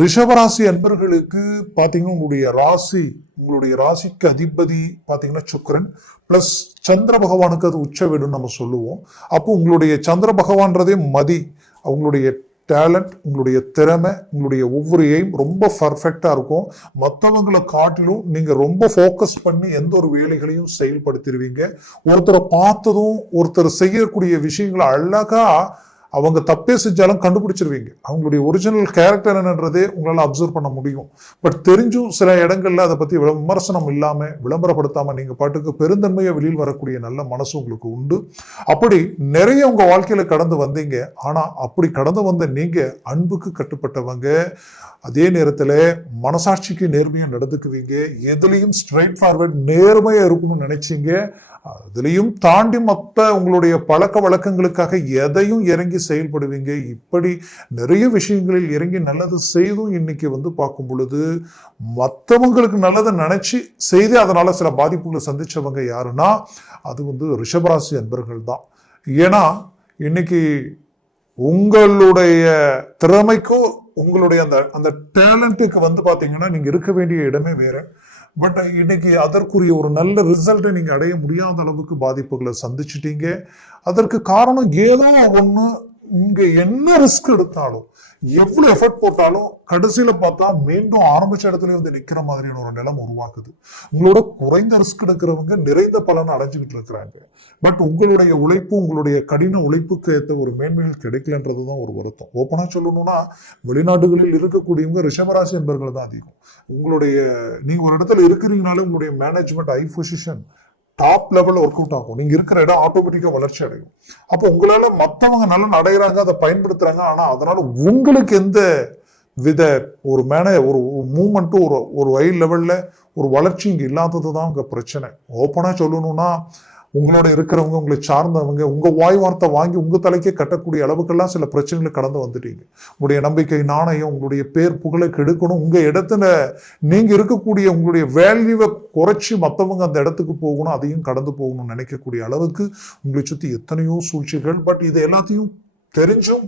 ரிஷபராசி அன்பர்களுக்கு பாத்தீங்கன்னா உங்களுடைய ராசிக்கு அதிபதி பாத்தீங்கன்னா சுக்கிரன் பிளஸ் சந்திர பகவானுக்கு அது உச்ச வீடுன்னு நம்ம சொல்லுவோம். அப்போ உங்களுடைய சந்திர பகவான்றதே அவங்களுடைய டேலண்ட், உங்களுடைய திறமை, உங்களுடைய ஒவ்வொரு எய்ம் ரொம்ப பர்ஃபெக்டா இருக்கும். மற்றவங்களை காட்டிலும் நீங்க ரொம்ப ஃபோக்கஸ் பண்ணி எந்த ஒரு வேலைகளையும் செயல்படுத்திடுவீங்க. ஒருத்தரை பார்த்ததும் ஒருத்தர் செய்யக்கூடிய விஷயங்களை அழகா அவங்க தப்பே செஞ்சாலும் கண்டுபிடிச்சிருவீங்க. அவங்களுடைய ஒரிஜினல் கேரக்டர் என்னன்றதே உங்களால் அப்சர்வ் பண்ண முடியும். பட் தெரிஞ்சும் சில இடங்கள்ல அதை பத்தி விமர்சனம் இல்லாம விளம்பரப்படுத்தாம நீங்க பாட்டுக்கு பெருந்தன்மையை வெளியில் வரக்கூடிய நல்ல மனசு உங்களுக்கு உண்டு. அப்படி நிறைய உங்க வாழ்க்கையில கடந்து வந்தீங்க. ஆனா அப்படி கடந்து வந்த நீங்க அன்புக்கு கட்டுப்பட்டவங்க. அதே நேரத்துல மனசாட்சிக்கு நேர்மையா நடந்துக்குவீங்க. எதுலையும் ஸ்ட்ரைட் ஃபார்வர்ட் நேர்மையா இருக்கணும்னு நினைச்சீங்க. அதுலயும் தாண்டி மற்ற உங்களுடைய பழக்க வழக்கங்களுக்காக எதையும் இறங்கி செயல்படுவீங்க. இப்படி நிறைய விஷயங்களில் இறங்கி நல்லது செய்தும் இன்னைக்கு பார்க்கும் பொழுது மற்றவங்களுக்கு நல்லதை நினைச்சு செய்து அதனால சில பாதிப்புகளை சந்திச்சவங்க யாருன்னா அது ரிஷபராசி அன்பர்கள் தான். ஏன்னா இன்னைக்கு உங்களுடைய திறமைக்கும் உங்களுடைய அந்த டேலண்ட்டுக்கு பாத்தீங்கன்னா நீங்க இருக்க வேண்டிய இடமே வேற. பட் இன்னைக்கு அதற்குரிய ஒரு நல்ல ரிசல்ட்டை நீங்க அடைய முடியாத அளவுக்கு பாதிப்புகளை சந்திச்சுட்டீங்க. அதற்கு காரணம் ஏதோ ஒண்ணு, இங்க என்ன ரிஸ்க் எடுத்தாலும் எவ்வளவு எஃபர்ட் போட்டாலும் கடைசியில பார்த்தா மீண்டும் ஆரம்பிச்ச இடத்துல நிக்கிற மாதிரியான ஒரு நிலம் உருவாக்குது. உங்களோட குறைந்த ரிஸ்க் எடுக்கிறவங்க நிறைந்த பலனை அடைஞ்சுக்கிட்டு இருக்கிறாங்க. பட் உங்களுடைய உழைப்பு, உங்களுடைய கடின உழைப்புக்கு ஏற்ற ஒரு மேன்மைகள் கிடைக்கலன்றதுதான் ஒரு வருத்தம். ஓப்பனா சொல்லணும்னா வெளிநாடுகளில் இருக்கக்கூடியவங்க ரிஷபராசி என்பர்கள் தான் அதிகம். நீங்க ஒரு இடத்துல இருக்கிறீங்கனாலே உங்களுடைய மேனேஜ்மெண்ட் ஹை பொசிஷன் டாப் லெவல்ல ஒர்க் அவுட் ஆகும். நீங்க இருக்கிற இடம் ஆட்டோமேட்டிக்கா வளர்ச்சி அடையும். அப்போ உங்களால மத்தவங்க நல்லா அடைகிறாங்க, அதை பயன்படுத்துறாங்க. ஆனா அதனால உங்களுக்கு எந்த வித ஒரு மூவ்மெண்ட்டும் ஒரு ஹை லெவல்ல ஒரு வளர்ச்சி இங்க இல்லாததுதான் உங்க பிரச்சனை. ஓப்பனா சொல்லணும்னா உங்களோட இருக்கிறவங்க, உங்களை சார்ந்தவங்க உங்க வாய் வார்த்தை வாங்கி உங்க தலைக்கே கட்டக்கூடிய அளவுக்கெல்லாம் சில பிரச்சனைகளை கடந்து வந்துட்டீங்க. உங்களுடைய நம்பிக்கை, நாணயம், உங்களுடைய பேர் புகழை கெடுக்கணும், உங்க இடத்துல நீங்க இருக்கக்கூடிய உங்களுடைய வேல்யூவை குறைச்சி மற்றவங்க அந்த இடத்துக்கு போகணும், அதையும் கடந்து போகணும்னு நினைக்கக்கூடிய அளவுக்கு உங்களை சுத்தி எத்தனையோ சூழ்ச்சிகள். பட் இது எல்லாத்தையும் தெரிஞ்சும்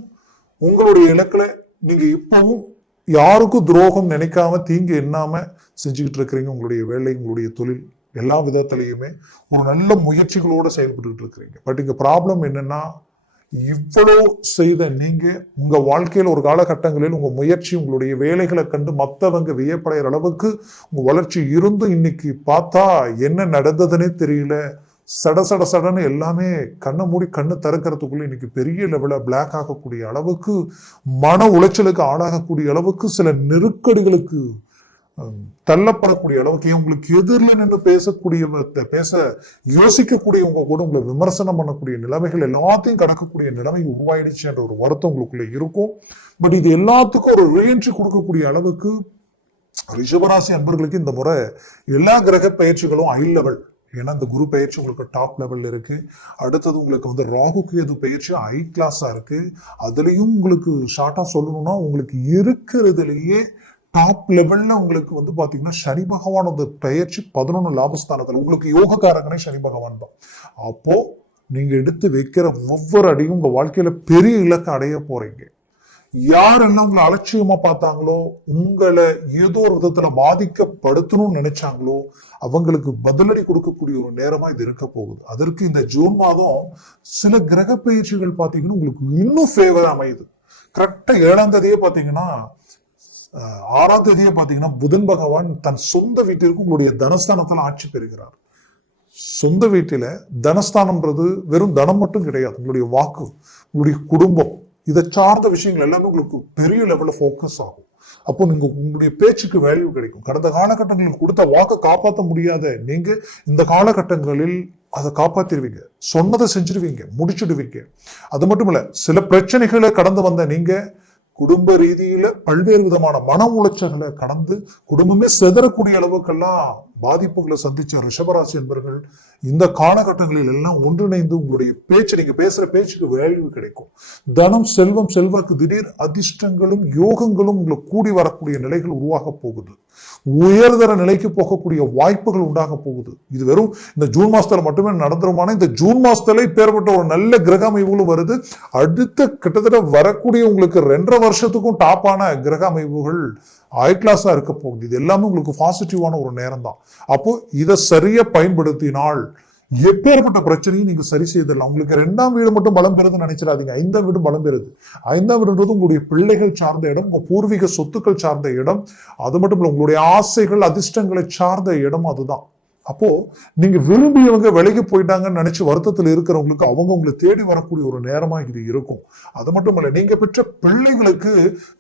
உங்களுடைய இலக்குல நீங்க இப்பவும் யாருக்கும் துரோகம் நினைக்காம தீங்கு எண்ணாம செஞ்சுக்கிட்டு இருக்கிறீங்க. உங்களுடைய வேலை, உங்களுடைய தொழில் எல்லா விதத்திலையுமே ஒரு நல்ல முயற்சிகளோட செயல்பட்டு இருக்கிறீங்க. பட் இங்க ப்ராப்ளம் என்னன்னா, இவ்வளவு செய்த நீங்க உங்க வாழ்க்கையில ஒரு காலகட்டங்களில் உங்க முயற்சி, உங்களுடைய வேலைகளை கண்டு மற்றவங்க வியப்படைகிற அளவுக்கு உங்க வளர்ச்சி இருந்தும் இன்னைக்கு பார்த்தா என்ன நடந்ததுன்னே தெரியல. சடன்னு எல்லாமே கண்ணை மூடி கண்ணு திறக்கிறதுக்குள்ள இன்னைக்கு பெரிய லெவல பிளாக் ஆகக்கூடிய அளவுக்கு, மன உளைச்சலுக்கு ஆளாகக்கூடிய அளவுக்கு, சில நெருக்கடிகளுக்கு தள்ளப்படக்கூடிய அளவுக்கு, உங்களுக்கு எதிரில் நின்று பேச யோசிக்கக்கூடியவங்க கூட உங்களை விமர்சனம் பண்ணக்கூடிய நிலைமைகள் எல்லாத்தையும் கடக்கக்கூடிய நிலைமை உருவாயிடுச்சு என்ற ஒரு வருத்தம் உங்களுக்குள்ள இருக்கும். பட் இது எல்லாத்துக்கும் ஒரு ரீஎன்ட்ரி கொடுக்கக்கூடிய அளவுக்கு ரிஷபராசி அன்பர்களுக்கு இந்த முறை எல்லா கிரக பயிற்சிகளும் ஹை லெவல். ஏன்னா இந்த குரு பயிற்சி உங்களுக்கு டாப் லெவல்ல இருக்கு. அடுத்தது உங்களுக்கு ராகு கேது பயிற்சி ஹை கிளாஸா இருக்கு. அதுலயும் உங்களுக்கு ஷார்ட்டா சொல்லணும்னா உங்களுக்கு இருக்கிறதுலயே டாப் லெவல்ல உங்களுக்கு பாத்தீங்கன்னா சனி பகவானோட பயிற்சி 11 லாபஸ்தானத்துல. உங்களுக்கு யோகக்காரங்கனே சனி பகவான் தான். அப்போ நீங்க எடுத்து வைக்கிற ஒவ்வொரு அடியும் உங்க வாழ்க்கையில பெரிய இலக்கை அடைய போறீங்க. யாரெல்லாம் உங்களை அலட்சியமா பார்த்தாங்களோ, உங்களை ஏதோ ஒரு விதத்துல பாதிக்கப்படுத்தணும்னு நினைச்சாங்களோ அவங்களுக்கு பதிலடி கொடுக்கக்கூடிய ஒரு நேரமா இது இருக்க போகுது. அதற்கு இந்த ஜூன் மாதம் சில கிரக பயிற்சிகள் பாத்தீங்கன்னா உங்களுக்கு இன்னும் ஃபேவர் அமையுது. கரெக்டா 7ஆம் தேதியே பாத்தீங்கன்னா 6ஆம் தேதியே பாத்தீங்கன்னா புதன் பகவான் தன் சொந்த வீட்டிற்கு உங்களுடைய தனஸ்தானத்துல ஆட்சி பெறுகிறார். சொந்த வீட்டில தனஸ்தானம்ன்றது வெறும் தனம் மட்டும் கிடையாது. உங்களுடைய வாக்கு, உங்களுடைய குடும்பம், இதை சார்ந்த விஷயங்கள் எல்லாமே உங்களுக்கு பெரிய லெவல்ல போக்கஸ் ஆகும். அப்போ நீங்க உங்களுடைய பேச்சுக்கு வேல்யூ கிடைக்கும். கடந்த காலகட்டங்களில் கொடுத்த வாக்கை காப்பாற்ற முடியாத நீங்க இந்த காலகட்டங்களில் அதை காப்பாத்திருவீங்க. சொன்னதை செஞ்சிருவீங்க, முடிச்சுடுவீங்க. அது மட்டும் இல்ல, சில பிரச்சனைகளை கடந்து வந்த நீங்க குடும்ப ரீதியில பல்வேறு விதமான மன உளைச்சல்களை கடந்து குடும்பமே செதறக்கூடிய அளவுக்கெல்லாம் பாதிப்புகளை சந்திச்ச ரிஷபராசி என்பவர்கள் இந்த காலகட்டங்களில் எல்லாம் ஒன்றிணைந்து உங்களுடைய பேச்சு, நீங்க பேசுற பேச்சுக்கு வேல்யூ கிடைக்கும். தனம், செல்வம், செல்வாக்கு, திடீர் அதிர்ஷ்டங்களும் யோகங்களும் உங்களுக்கு கூடி வரக்கூடிய நிலைகள் உருவாக போகுது. உயர்தர நிலைக்கு போகக்கூடிய வாய்ப்புகள் உண்டாக போகுது. இது வெறும் இந்த ஜூன் மாசத்துல மட்டுமே நடந்துருமான இந்த ஜூன் மாசத்துல இப்பேற்பட்ட ஒரு நல்ல கிரக அமைவுகளும் வருது. அடுத்த கிட்டத்தட்ட வரக்கூடிய உங்களுக்கு 2.5 வருஷத்துக்கும் டாப்பான கிரக அமைவுகள் ஹை கிளாஸா இருக்க போகுது. இது எல்லாமே உங்களுக்கு பாசிட்டிவான ஒரு நேரம் தான். அப்போ இதை சரியா பயன்படுத்தினால் எப்பேற்பட்ட பிரச்சனையும் நீங்க சரி செய்திடலாம். உங்களுக்கு 2ஆம் வீடு மட்டும் பலம் பெறுதுன்னு நினைச்சிடாதீங்க. 5ஆம் வீடு பலம் பெறுது. 5ஆம் வீடுன்றது உங்களுடைய பிள்ளைகள் சார்ந்த இடம், உங்க பூர்வீக சொத்துக்கள் சார்ந்த இடம். அது மட்டும் இல்ல, உங்களுடைய ஆசைகள் அதிர்ஷ்டங்களை சார்ந்த இடம் அதுதான். அப்போ நீங்க விரும்பியவங்க விலகி போயிட்டாங்கன்னு நினைச்சு வருத்தத்தில் இருக்கிறவங்களுக்கு அவங்க உங்களை தேடி வரக்கூடிய ஒரு நேரமா இது இருக்கும். அது மட்டும் இல்ல, நீங்க பெற்ற பிள்ளைகளுக்கு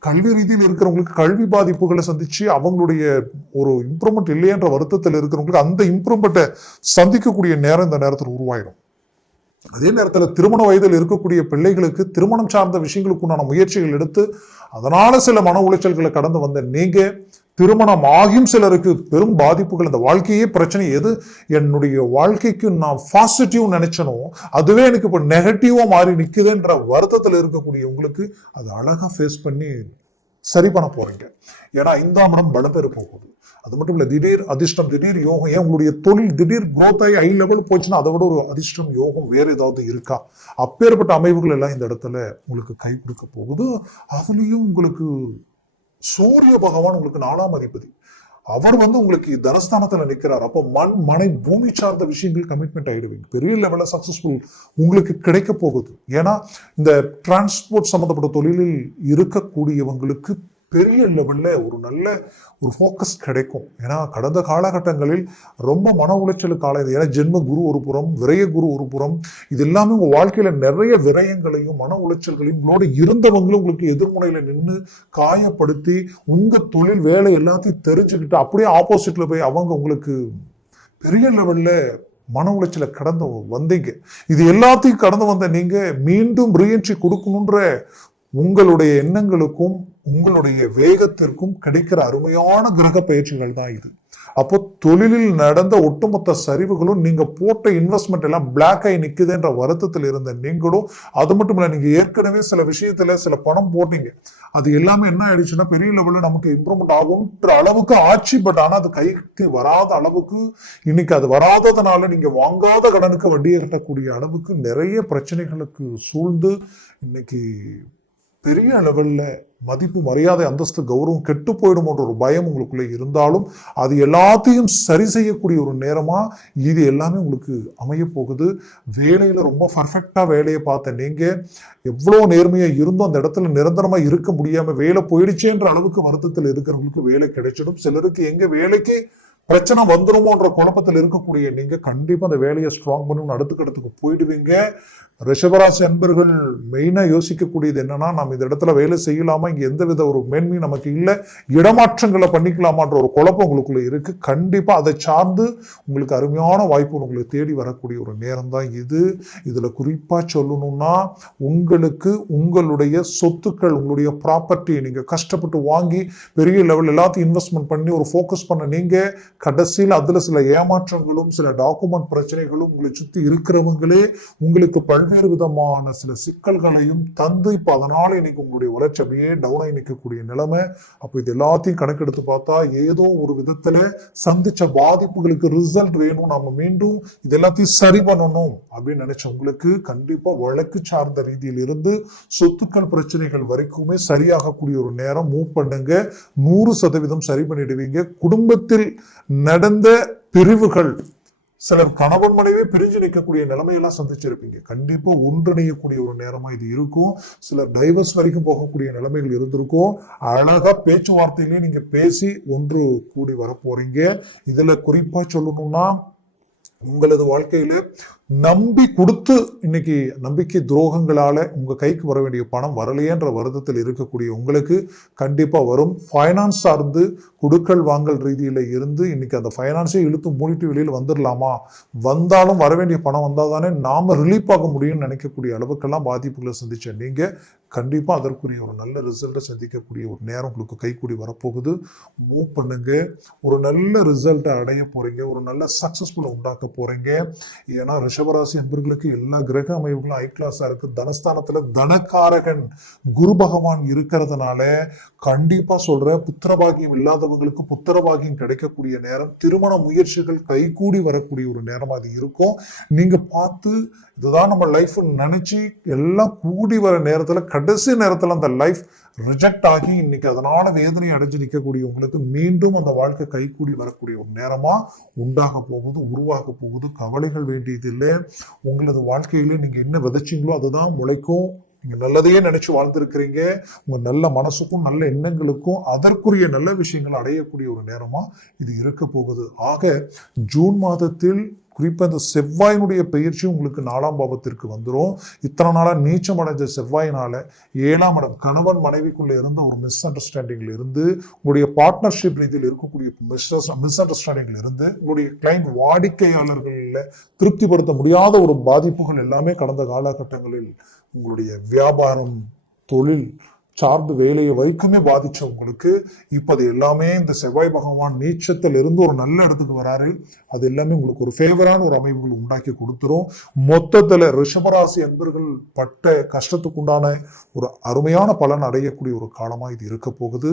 கல்வி ரீதியில் இருக்கிறவங்களுக்கு கல்வி பாதிப்புகளை சந்திச்சு அவங்களுடைய ஒரு இம்ப்ரூவ்மெண்ட் இல்லையன்ற வருத்தத்தில் இருக்கிறவங்களுக்கு அந்த இம்ப்ரூவ்மெண்ட்டை சந்திக்கக்கூடிய நேரம் இந்த நேரத்தில் உருவாயிடும். அதே நேரத்தில் திருமண வயதில் இருக்கக்கூடிய பிள்ளைகளுக்கு திருமணம் சார்ந்த விஷயங்களுக்கு உண்டான முயற்சிகள் எடுத்து அதனால சில மன உளைச்சல்களை கடந்து வந்த நீங்க திருமணம் ஆகியும் சிலருக்கு பெரும் பாதிப்புகள், இந்த வாழ்க்கையே பிரச்சனை, எது என்னுடைய வாழ்க்கைக்கு நான் பாசிட்டிவ் நினைச்சனோ அதுவே எனக்கு இப்ப நெகட்டிவா மாறி நிக்குதுன்ற வருத்தத்தில் இருக்கக்கூடிய உங்களுக்கு அது அழகா ஃபேஸ் பண்ணி சரி பண்ண போறீங்க. ஏன்னா 5ஆம் இடம் பலம் பெற போகுது. அது மட்டும் இல்ல, திடீர் அதிர்ஷ்டம், திடீர் யோகம். ஏன் உங்களுடைய தொழில் திடீர் growth ஆகி ஹை லெவல் போச்சுன்னா அதை விட ஒரு அதிர்ஷ்டம் யோகம் வேற ஏதாவது இருக்கா? அப்பேற்பட்ட அமைப்புகள் எல்லாம் இந்த இடத்துல உங்களுக்கு கை கொடுக்க போகுது. அதுலயும் உங்களுக்கு சூரிய பகவான் உங்களுக்கு 4ஆம் அதிபதி, அவர் உங்களுக்கு தனஸ்தானத்துல நிற்கிறார். அப்போ மண், மனை, பூமி சார்ந்த விஷயங்கள் கமிட்மெண்ட் ஆயிடுவீங்க. பெரிய லெவல்ல சக்சஸ்ஃபுல் உங்களுக்கு கிடைக்க போகுது. ஏன்னா இந்த டிரான்ஸ்போர்ட் சம்பந்தப்பட்ட தொழிலில் இருக்கக்கூடியவங்களுக்கு பெரிய லெவல்ல ஒரு நல்ல ஒரு ஃபோக்கஸ் கிடைக்கும். ஏன்னா கடந்த காலகட்டங்களில் ரொம்ப மன உளைச்சலுக்கு ஆளாது. ஏன்னா ஜென்ம குரு ஒரு புறம், விரய குரு ஒரு புறம், இது எல்லாமே உங்க வாழ்க்கையில நிறைய விரயங்களையும் மன உளைச்சல்களையும் உங்களோட இருந்தவங்களும் உங்களுக்கு எதிர்முனையில நின்று காயப்படுத்தி உங்க தொழில் வேலை எல்லாத்தையும் தெரிஞ்சுக்கிட்டு அப்படியே ஆப்போசிட்ல போய் அவங்க உங்களுக்கு பெரிய லெவல்ல மன உளைச்சலை கடந்து வந்தீங்க. இது எல்லாத்தையும் கடந்து வந்த நீங்க மீண்டும் ரீஎன்ட்ரி கொடுக்கணுன்ற உங்களுடைய எண்ணங்களுக்கும் உங்களுடைய வேகத்திற்கும் கிடைக்கிற அருமையான கிரக பயிற்சிகள் தான் இது. அப்போ தொழிலில் நடந்த ஒட்டுமொத்த சரிவுகளும் நீங்க போட்ட இன்வெஸ்ட்மெண்ட் எல்லாம் பிளாக் ஆகி நிக்குதுன்ற வருத்தத்தில் இருந்த நீங்களும், அது மட்டும் இல்ல, நீங்க ஏற்கனவே சில விஷயத்துல சில பணம் போட்டீங்க, அது எல்லாமே என்ன ஆயிடுச்சுன்னா பெரிய லெவல்ல நமக்கு இம்ப்ரூவ்மெண்ட் ஆகும்ன்ற அளவுக்கு ஆச்சு. பட் ஆனா அது கைக்கு வராத அளவுக்கு, இன்னைக்கு அது வராததுனால நீங்க வாங்காத கடனுக்கு வட்டி கட்டக்கூடிய அளவுக்கு நிறைய பிரச்சனைகளுக்கு சூழ்ந்து இன்னைக்கு பெரிய லெவல்ல மதிப்பு, மரியாதை, அந்தஸ்து, கௌரவம் கெட்டு போயிடுமோன்ற ஒரு பயம் உங்களுக்குள்ள இருந்தாலும் அது எல்லாத்தையும் சரி செய்யக்கூடிய ஒரு நேரமா இது எல்லாமே உங்களுக்கு அமைய போகுது. வேலையில ரொம்ப பர்ஃபெக்டா வேலையை பார்த்த நீங்க எவ்வளவு நேர்மையா இருந்தோம் அந்த இடத்துல நிரந்தரமா இருக்க முடியாம வேலை போயிடுச்சேன்ற அளவுக்கு வருத்தத்தில் இருக்கிறவங்களுக்கு வேலை கிடைச்சிடும். சிலருக்கு எங்க வேலைக்கு பிரச்சனை வந்துருமோன்ற குழப்பத்தில் இருக்கக்கூடிய நீங்க கண்டிப்பா அந்த வேலையை ஸ்ட்ராங் பண்ணி அடுத்த இடத்துக்கு போயிடுவீங்க. ரிஷபராசி அன்பர்கள் மெயினா யோசிக்கக்கூடியது என்னன்னா, நம்ம இந்த இடத்துல வேலை செய்யலாமா, இங்க எந்த வித ஒரு மேன்மையும் நமக்கு இல்லை, இடமாற்றங்களை பண்ணிக்கலாமான்ற ஒரு குழப்பம் உங்களுக்குள்ள இருக்கு. கண்டிப்பா அதை சார்ந்து உங்களுக்கு அருமையான வாய்ப்பு உங்களை தேடி வரக்கூடிய ஒரு நேரம் தான் இது. இதுல குறிப்பா சொல்லணும்னா, உங்களுக்கு உங்களுடைய சொத்துக்கள், உங்களுடைய ப்ராப்பர்ட்டி நீங்க கஷ்டப்பட்டு வாங்கி பெரிய லெவல் எல்லாத்தையும் இன்வெஸ்ட்மெண்ட் பண்ணி ஒரு ஃபோக்கஸ் பண்ண நீங்க கடைசியில் அதுல சில ஏமாற்றங்களும் சில டாக்குமெண்ட் பிரச்சனைகளும் உங்களை சுத்தி இருக்கிறவங்களே உங்களுக்கு பல்வேறு விதமான சில சிக்கல்களையும் தந்து இப்ப அதனால இன்னைக்கு உங்களுடைய வளர்ச்சி அப்படியே டவுன் ஆகி நிற்கக்கூடிய நிலைமை. அப்ப இது எல்லாத்தையும் கணக்கெடுத்து பார்த்தா ஏதோ ஒரு விதத்துல சந்திச்ச பாதிப்புகளுக்கு ரிசல்ட் வேணும், நம்ம மீண்டும் இது எல்லாத்தையும் சரி பண்ணணும் அப்படின்னு நினைச்ச உங்களுக்கு கண்டிப்பா வழக்கு சார்ந்த ரீதியில் இருந்து சொத்துக்கள் பிரச்சனைகள் வரைக்குமே சரியாகக்கூடிய ஒரு நேரம். மூவ் பண்ணுங்க, 100% சரி பண்ணிடுவீங்க. குடும்பத்தில் நடந்த பிரிவுகள், சிலர் கணவன் மனைவி பிரிஞ்சு நிற்கக்கூடிய நிலைமையெல்லாம் சந்திச்சிருப்பீங்க. கண்டிப்பா ஒன்றிணையக்கூடிய ஒரு நேரமா இது இருக்கும். சிலர் டைவர்ஸ் வரைக்கும் போகக்கூடிய நிலைமைகள் இருந்திருக்கும். அழகா பேச்சுவார்த்தையிலேயே நீங்க பேசி ஒன்று கூடி வர போறீங்க. இதுல குறிப்பா சொல்லணும்னா, உங்களது வாழ்க்கையில நம்பி கொடுத்து இன்னைக்கு நம்பிக்கை துரோகங்களால உங்க கைக்கு வர வேண்டிய பணம் வரலையேன்ற வருத்தத்தில் இருக்கக்கூடிய உங்களுக்கு கண்டிப்பா வரும். ஃபைனான்ஸ் சார்ந்து குடுக்கல் வாங்கல் ரீதியில இருந்து இன்னைக்கு அந்த ஃபைனான்ஸை இழுத்து மூடிட்டு வெளியில் வந்துடலாமா, வந்தாலும் வர வேண்டிய பணம் வந்தால் தானே நாம ரிலீஃப் ஆக முடியும்னு நினைக்கக்கூடிய அளவுக்கெல்லாம் பாதிப்புகளை சந்திச்ச நீங்க கண்டிப்பா அதற்குரிய ஒரு நல்ல ரிசல்ட்டை சந்திக்கக்கூடிய ஒரு நேரம் உங்களுக்கு கைக்கூடி வரப்போகுது. மூவ் பண்ணுங்க. ஒரு நல்ல ரிசல்ட்டை அடைய போறீங்க. ஒரு நல்ல சக்சஸ்ஃபுல்லை உண்டாக்க போறீங்க. ஏன்னா ரிஷபராசி அன்பர்களுக்கு எல்லா கிரக அமைப்புகளும் ஹை கிளாஸா இருக்கு. தனஸ்தானத்துல தனக்காரகன் குரு பகவான் இருக்கிறதுனால கண்டிப்பா சொல்ற புத்திரபாகியம் இல்லாதவங்களுக்கு புத்திரபாகியம் கிடைக்கக்கூடிய நேரம், திருமண முயற்சிகள் கைகூடி வரக்கூடிய ஒரு நேரம் அது இருக்கும். நீங்க பார்த்து இதுதான் நம்ம லைஃப் நினைச்சு எல்லாம் கூடி வர நேரத்துல கடைசி நேரத்துல அந்த லைஃப் ரிஜெக்ட் ஆகி இன்னைக்கு அதனால வேதனை அடைஞ்சு நிற்கக்கூடிய உங்களுக்கு மீண்டும் அந்த வாழ்க்கை கைகூடி வரக்கூடிய ஒரு நேரமா உண்டாக போகுது, உருவாக போகுது. கவலைகள் வேண்டியது இல்லை. உங்களது வாழ்க்கையில நீங்க என்ன விதைச்சீங்களோ அதுதான் முளைக்கும். நீங்க நல்லதையே நினைச்சு வாழ்ந்திருக்கிறீங்க. உங்க நல்ல மனசுக்கும் நல்ல எண்ணங்களுக்கும் அதற்குரிய நல்ல விஷயங்கள் அடையக்கூடிய ஒரு நேரமா இது இருக்க போகுது. ஆக ஜூன் மாதத்தில் குறிப்பா இந்த செவ்வாயினுடைய பயிற்சி உங்களுக்கு 4ஆம் பாவத்திற்கு வந்துடும். இத்தனை நாளா நீச்சம் அடைஞ்ச செவ்வாயினால 7ஆம் இடம் கணவன் மனைவிக்குள்ள இருந்த ஒரு மிஸ் அண்டர்ஸ்டாண்டிங்ல இருந்து, உங்களுடைய பார்ட்னர்ஷிப் ரீதியில் இருக்கக்கூடிய மிஸ் அண்டர்ஸ்டாண்டிங்ல இருந்து, உங்களுடைய கிளைண்ட் வாடிக்கையாளர்கள திருப்திப்படுத்த முடியாத ஒரு பாதிப்புகள் எல்லாமே கடந்த காலகட்டங்களில் உங்களுடைய வியாபாரம், தொழில் சார்ந்து வேலையை வரைக்குமே பாதிச்ச உங்களுக்கு இப்ப அது எல்லாமே இந்த செவ்வாய் பகவான் நீச்சத்தில் இருந்து ஒரு நல்ல இடத்துக்கு வராரு. அது எல்லாமே உங்களுக்கு ஒரு ஃபேவரான ஒரு அமைப்புகள் உண்டாக்கி கொடுத்துரும். மொத்தத்துல ரிஷபராசி அன்பர்கள் பட்ட கஷ்டத்துக்கு உண்டான ஒரு அருமையான பலன் அடையக்கூடிய ஒரு காலமா இது இருக்க போகுது.